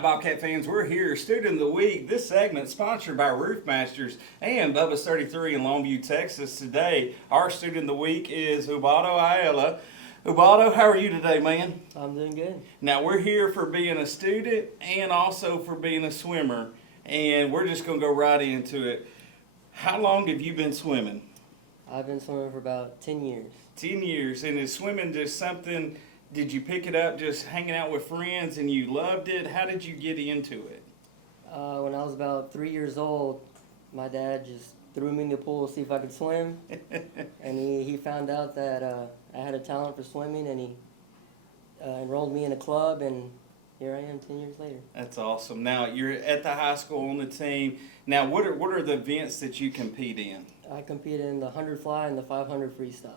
right, Bobcat fans, we're here. Student of the Week. This segment sponsored by Roof Masters and Bubba's 33 in Longview, Texas. Today, our Student of the Week is Ubaldo Ayala. Ubaldo, how are you today, man? I'm doing good. Now, we're here for being a student and also for being a swimmer, and we're just going to go right into it. How long have you been swimming? I've been swimming for about 10 years. 10 years. And is swimming just something, did you pick it up just hanging out with friends and you loved it? How did you get into it? When I was about 3 years old, my dad just threw me in the pool to see if I could swim. And he found out that I had a talent for swimming, and he enrolled me in a club, and here I am 10 years later. That's awesome. Now, you're at the high school on the team. Now, what are the events that you compete in? I compete in the 100 fly and the 500 freestyle.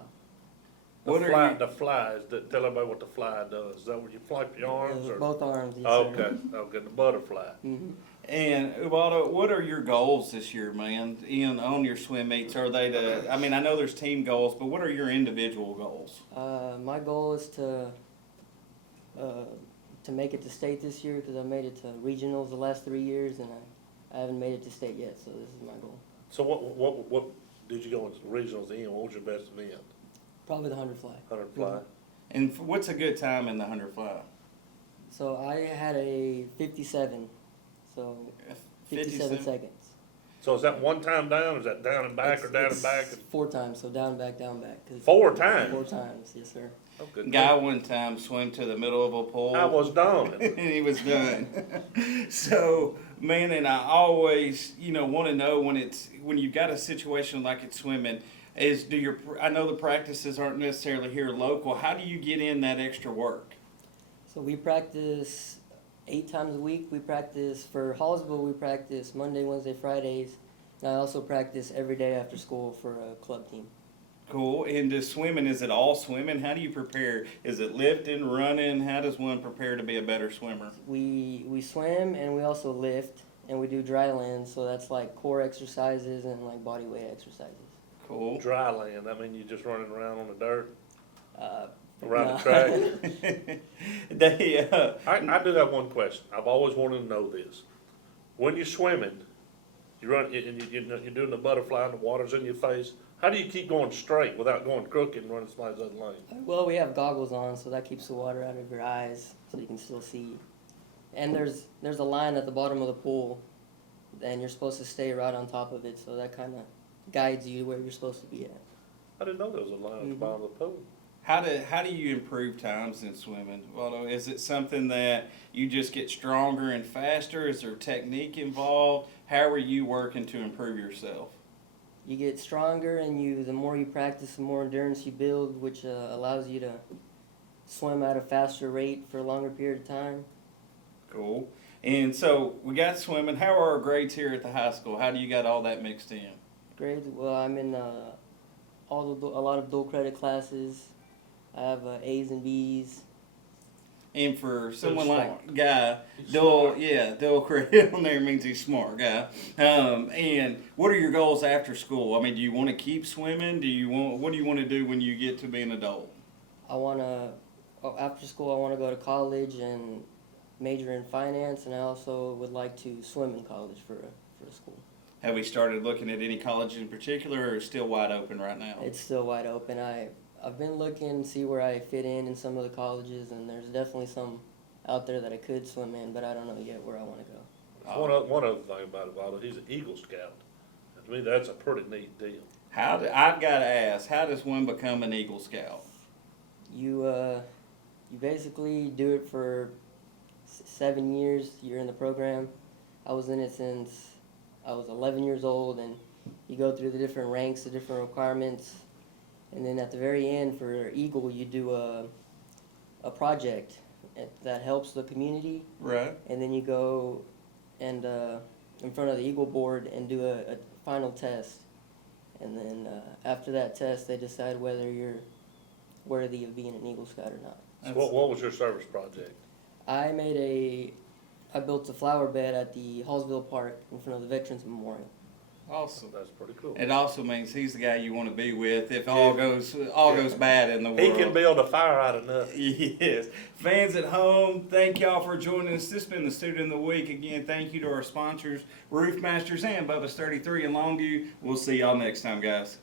The fly, tell everybody what the fly does. Is that where you flap your arms? Or? Both arms, yes, Okay, okay, the butterfly. Mm-hmm. And Ubaldo, what are your goals this year, man? On your swim meets, are they I know there's team goals, but what are your individual goals? My goal is to make it to state this year, because I made it to regionals the last 3 years, and I haven't made it to state yet, so this is my goal. So what did you go into regionals in? What was your best event? Probably the 100 fly. 100 fly. Mm-hmm. And what's a good time in the 100 fly? So I had a 57, so 57 seconds. So is that one time down, or is that down and back, or down and back? 4 times, so down, back, 'cause 4 times? 4 times, yes, sir. Oh, good Guy one time swam to the middle of a pool. I was done. And he was done. So, man, and I always, want to know when you've got a situation like it's swimming, I know the practices aren't necessarily here local. How do you get in that extra work? So we practice 8 times a week. We practice for Hallsville. We practice Monday, Wednesday, Fridays. And I also practice every day after school for a club team. Cool. And does swimming, is it all swimming? How do you prepare? Is it lifting, running? How does one prepare to be a better swimmer? We swim, and we also lift, and we do dry land. So that's like core exercises and like body weight exercises. Cool. Dry land, I mean, you just running around on the dirt? Around No. the track? I do have one question. I've always wanted to know this. When you're swimming, you run, and you're doing the butterfly and the water's in your face, how do you keep going straight without going crooked and running somebody's other lane? Well, we have goggles on, so that keeps the water out of your eyes, so you can still see. And there's a line at the bottom of the pool, and you're supposed to stay right on top of it, so that kind of guides you where you're supposed to be at. I didn't know there was a line at the bottom of the pool. How do you improve times in swimming? Well, is it something that you just get stronger and faster? Is there technique involved? How are you working to improve yourself? You get stronger, and the more you practice, the more endurance you build, which allows you to swim at a faster rate for a longer period of time. Cool. And so we got swimming. How are our grades here at the high school? How do you got all that mixed in? Grades? Well, I'm in a lot of dual credit classes. I have A's and B's. And for someone smart. like Guy, He's dual smart. credit on there means he's smart, Guy. And what are your goals after school? I mean, do you want to keep swimming? What do you want to do when you get to be an adult? After school, I want to go to college and major in finance, and I also would like to swim in college for a school. Have we started looking at any colleges in particular, or is it still wide open right now? It's still wide open. I've been looking to see where I fit in some of the colleges, and there's definitely some out there that I could swim in, but I don't know yet where I want to go. One other thing about Ubaldo, he's an Eagle Scout. And to me, that's a pretty neat deal. I've got to ask, how does one become an Eagle Scout? You basically do it for 7 years. You're in the program. I was in it since I was 11 years old, and you go through the different ranks, the different requirements, and then at the very end for Eagle, you do a project that helps the community. Right. And then you go and in front of the Eagle board and do a final test. And then after that test, they decide whether you're worthy of being an Eagle Scout or not. So what was your service project? I built a flower bed at the Hallsville Park in front of the Veterans Memorial. Awesome. That's pretty cool. It also means he's the guy you want to be with if all goes bad in the world. He can build a fire out of nothing. Yes. Fans at home, thank y'all for joining us. This has been the Student of the Week. Again, thank you to our sponsors, Roof Masters and Bubba's 33 in Longview. We'll see y'all next time, guys.